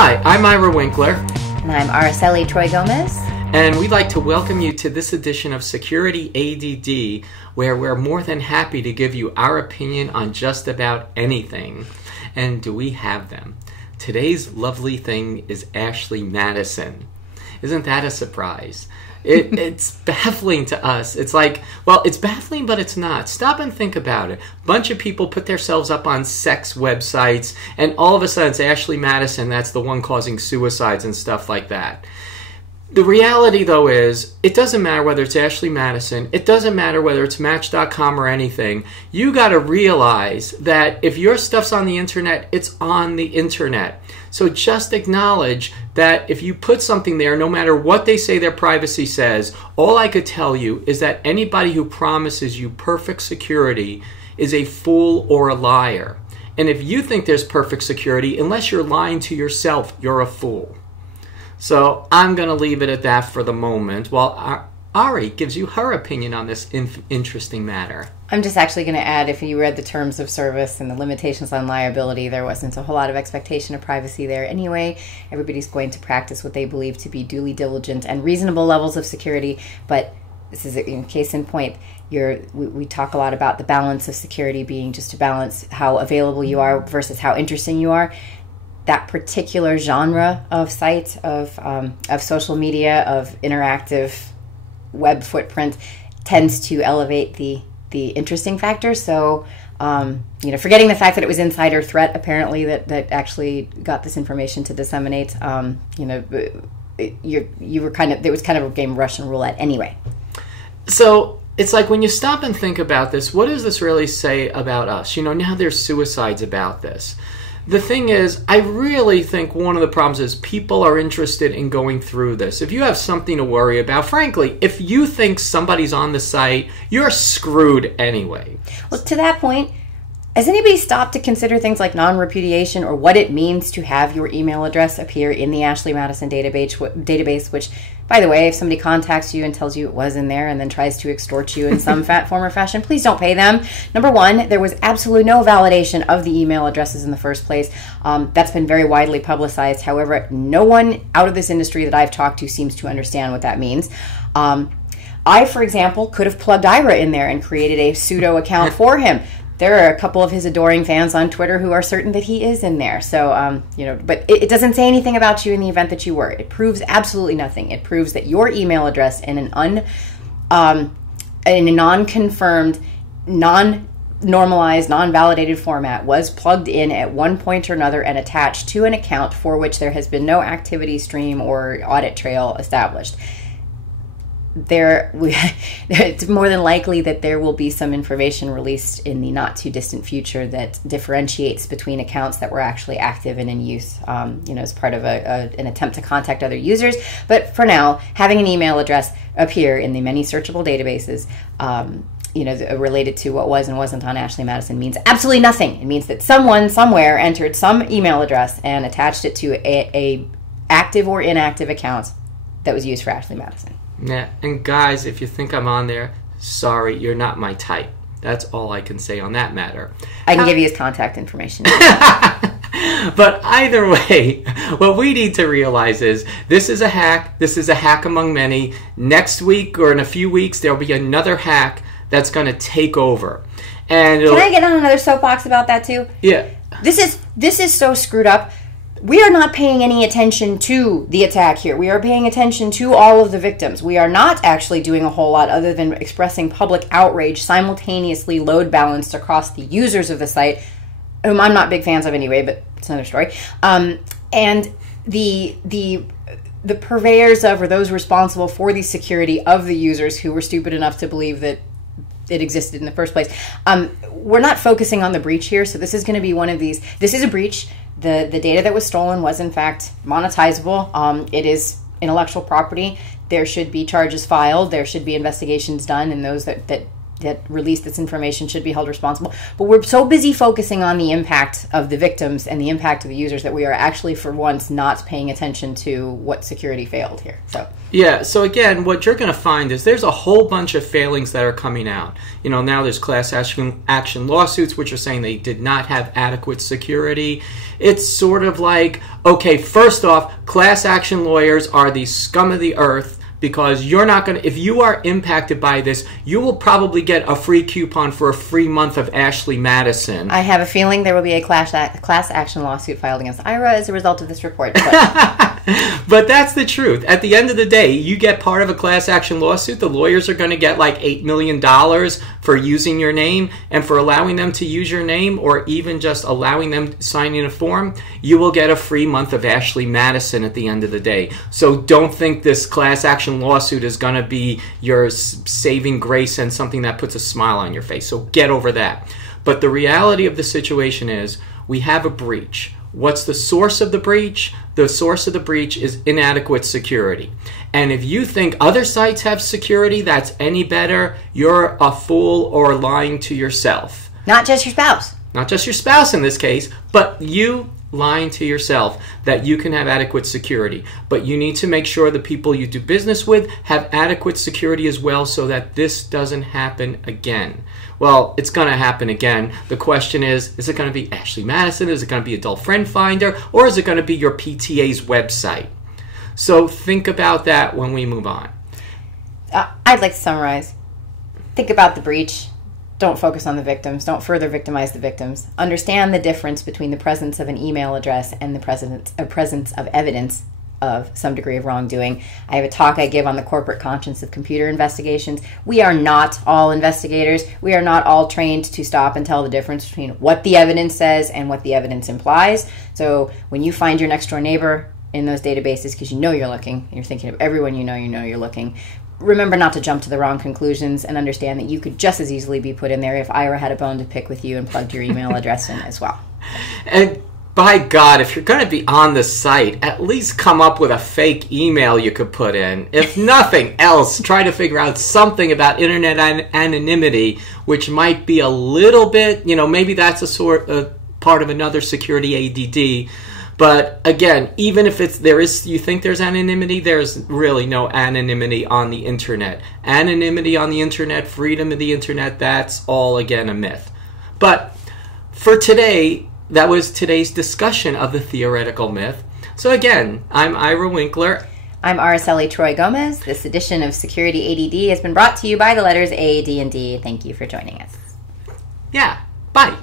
Hi, I'm Ira Winkler. And I'm Araceli Troy Gomez. And we'd like to welcome you to this edition of Security ADD, where we're more than happy to give you our opinion on just about anything. And do we have them? Today's lovely thing is Ashley Madison. Isn't that a surprise? It's baffling to us. It's like, well, it's baffling, but it's not. Stop and think about it. A bunch of people put themselves up on sex websites, and all of a sudden it's Ashley Madison that's the one causing suicides and stuff like that. The reality, though, is it doesn't matter whether it's Ashley Madison. It doesn't matter whether it's Match.com or anything. You got to realize that if your stuff's on the internet, it's on the internet. So just acknowledge that if you put something there, no matter what they say their privacy says, all I could tell you is that anybody who promises you perfect security is a fool or a liar. And if you think there's perfect security, unless you're lying to yourself, you're a fool. So I'm going to leave it at that for the moment, while Ari gives you her opinion on this interesting matter. I'm just actually going to add, if you read the terms of service and the limitations on liability, there wasn't a whole lot of expectation of privacy there anyway. Everybody's going to practice what they believe to be duly diligent and reasonable levels of security, but this is a case in point. We talk a lot about the balance of security being just to balance how available you are versus how interesting you are. That particular genre of site, of social media, of interactive web footprint tends to elevate the interesting factor. So, forgetting the fact that it was insider threat, apparently, that actually got this information to disseminate, you were kind of, there was kind of a game of Russian roulette anyway. So it's like when you stop and think about this, what does this really say about us? Now there's suicides about this. The thing is, I really think one of the problems is people are interested in going through this. If you have something to worry about, frankly, if you think somebody's on the site, you're screwed anyway. Well, to that point, has anybody stopped to consider things like non-repudiation or what it means to have your email address appear in the Ashley Madison database, which, by the way, if somebody contacts you and tells you it was in there and then tries to extort you in some form or fashion, please don't pay them. Number one, there was absolutely no validation of the email addresses in the first place. That's been very widely publicized. However, no one out of this industry that I've talked to seems to understand what that means. I, for example, could have plugged Ira in there and created a pseudo account for him. There are a couple of his adoring fans on Twitter who are certain that he is in there. So, but it doesn't say anything about you in the event that you were. It proves absolutely nothing. It proves that your email address in in a non-confirmed, non-normalized, non-validated format was plugged in at one point or another and attached to an account for which there has been no activity stream or audit trail established. It's more than likely that there will be some information released in the not too distant future that differentiates between accounts that were actually active and in use, as part of an attempt to contact other users. But for now, having an email address appear in the many searchable databases, related to what was and wasn't on Ashley Madison means absolutely nothing. It means that someone somewhere entered some email address and attached it to a active or inactive account that was used for Ashley Madison. Yeah, and guys, if you think I'm on there, sorry, you're not my type. That's all I can say on that matter. I can give you his contact information. But either way, what we need to realize is this is a hack. This is a hack among many. Next week or in a few weeks, there'll be another hack that's going to take over. And can I get on another soapbox about that too? Yeah. This is so screwed up. We are not paying any attention to the attack here. We are paying attention to all of the victims. We are not actually doing a whole lot other than expressing public outrage simultaneously load balanced across the users of the site, whom I'm not big fans of anyway, but it's another story. And the purveyors of, or those responsible for the security of the users who were stupid enough to believe that it existed in the first place. We're not focusing on the breach here, so this is going to be one of these. This is a breach. The data that was stolen was, in fact, monetizable. It is intellectual property. There should be charges filed. There should be investigations done, and those that that released this information should be held responsible. But we're so busy focusing on the impact of the victims and the impact of the users that we are actually, for once, not paying attention to what security failed here. Yeah, so again, what you're going to find is there's a whole bunch of failings that are coming out. Now there's class action lawsuits which are saying they did not have adequate security. It's sort of like, okay, first off, class action lawyers are the scum of the earth, because you're not going to, if you are impacted by this, you will probably get a free coupon for a free month of Ashley Madison. I have a feeling there will be a class action lawsuit filed against Ira as a result of this report. But that's the truth. At the end of the day, you get part of a class action lawsuit, the lawyers are going to get like $8 million for using your name, and for allowing them to use your name, or even just allowing them signing a form, you will get a free month of Ashley Madison at the end of the day. So don't think this class action lawsuit is going to be your saving grace and something that puts a smile on your face. So get over that. But the reality of the situation is we have a breach. What's the source of the breach? The source of the breach is inadequate security. And if you think other sites have security that's any better, you're a fool or lying to yourself. Not just your spouse. Not just your spouse in this case, but you lying to yourself that you can have adequate security. But you need to make sure the people you do business with have adequate security as well, so that this doesn't happen again. Well, it's going to happen again. The question is it going to be Ashley Madison? Is it going to be Adult Friend Finder? Or is it going to be your PTA's website? So think about that when we move on. I'd like to summarize. Think about the breach. Don't focus on the victims. Don't further victimize the victims. Understand the difference between the presence of an email address and the presence of evidence of some degree of wrongdoing. I have a talk I give on the corporate conscience of computer investigations. We are not all investigators. We are not all trained to stop and tell the difference between what the evidence says and what the evidence implies. So when you find your next door neighbor in those databases, because you know you're looking, and you're thinking of everyone you know you're looking, remember not to jump to the wrong conclusions, and understand that you could just as easily be put in there if Ira had a bone to pick with you and plugged your email address in as well. And by God, if you're going to be on the site, at least come up with a fake email you could put in. If nothing else, try to figure out something about internet anonymity, which might be a little bit, maybe that's a part of another security ADD. But again, even if you think there's anonymity, there's really no anonymity on the internet. Anonymity on the internet, freedom of the internet, that's all, again, a myth. But for today, that was today's discussion of the theoretical myth. So again, I'm Ira Winkler. I'm Araceli Troy Gomez. This edition of Security ADD has been brought to you by the letters A, D, and D. Thank you for joining us. Yeah, bye.